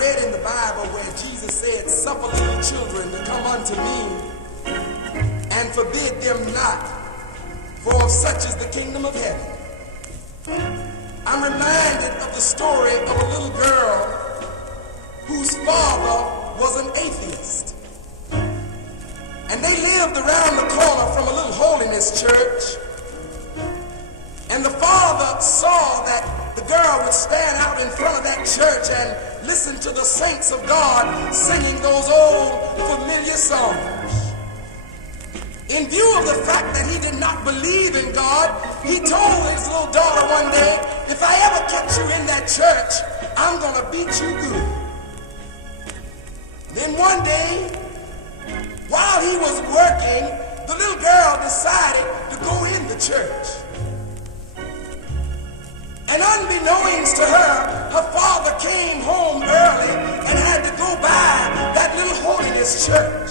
read in the Bible where Jesus said, "Suffer little children to come unto me, and forbid them not, for of such is the kingdom of heaven." I'm reminded of the story of a little girl whose father was an atheist. And they lived around the corner from a little holiness church. And the father saw that the girl would stand out in front of that church and listen to the saints of God singing those old familiar songs. In view of the fact that he did not believe in God, he told his little daughter one day, "If I ever catch you in that church, I'm going to beat you good." Then one day, while he was working, the little girl decided to go in the church. And unbeknownst to her, her father came home early and had to go by that little holiness church.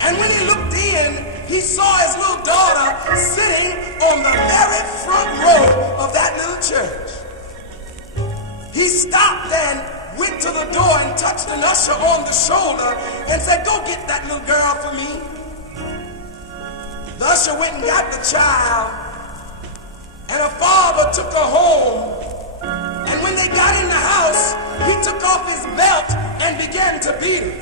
And when he looked in, he saw his little daughter sitting on the very front row of that little church. He stopped and went to the door and touched an usher on the shoulder and said, "Go get that little girl for me." The usher went and got the child, and her father took her home. And when they got in the house, he took off his belt and began to beat her.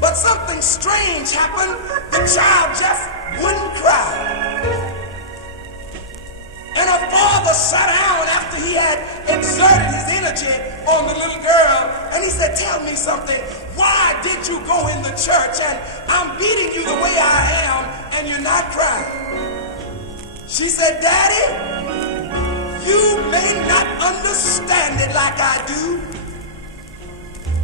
But something strange happened. The child just wouldn't cry. And her father sat down after he had exerted his energy on the little girl, and he said, "Tell me something. Why did you go in the church and I'm beating you the way I am and you're not crying?" She said, "Daddy, you may not understand it like I do,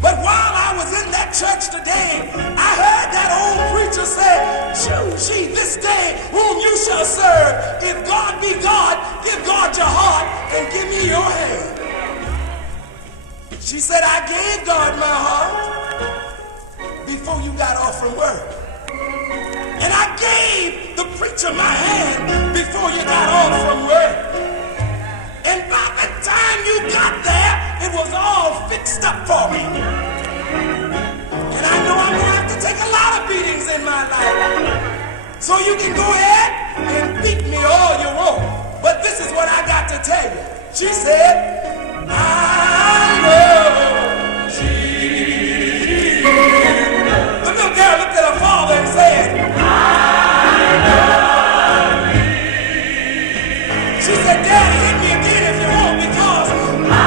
but while I was in that church today, I heard that old preacher say, 'Choose ye this day whom you shall serve. If God be God, give God your heart and give me your hand.'" She said, "I gave God my heart before you got off from work. And I gave the preacher my hand before you got off from work. And by the time you got there, it was all fixed up for me. And I know I'm going to have to take a lot of beatings in my life. So you can go ahead and beat me all you want. But this is what I got to tell you." She said, "I love Jesus." The little girl looked at her father and said, "I love you." She said, "Daddy, hit me again if you want, because I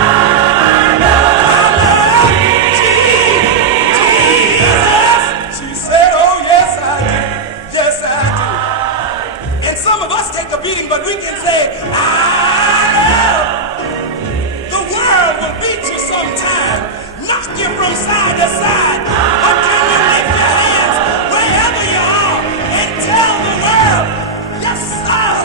love Jesus." She said, "Oh, yes, I do. Yes, I do." And some of us take a beating, but we can say, "I love." The world will beat you sometime, knock you from side to side, until you lift your hands wherever you are and tell the world, "Yes, sir,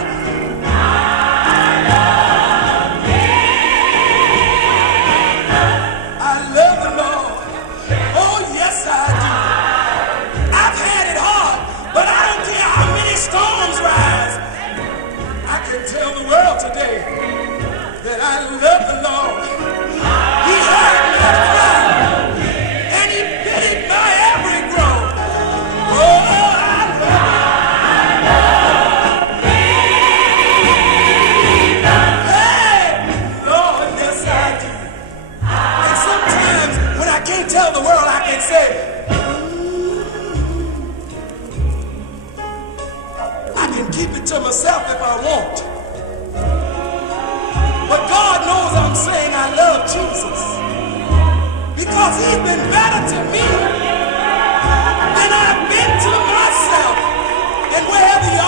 I love the Lord. Oh, yes, I do. I've had it hard, but I don't care how many storms rise. I can tell the world today that I love the Lord. He heard my cry, and he pitied my every groan. Oh, I love him. Hey, Lord, yes, I do. And sometimes when I can't tell the world, I can say, I can keep it to myself if I want. But God knows I'm saying I love Jesus, because he's been better to me than I've been to myself. And wherever you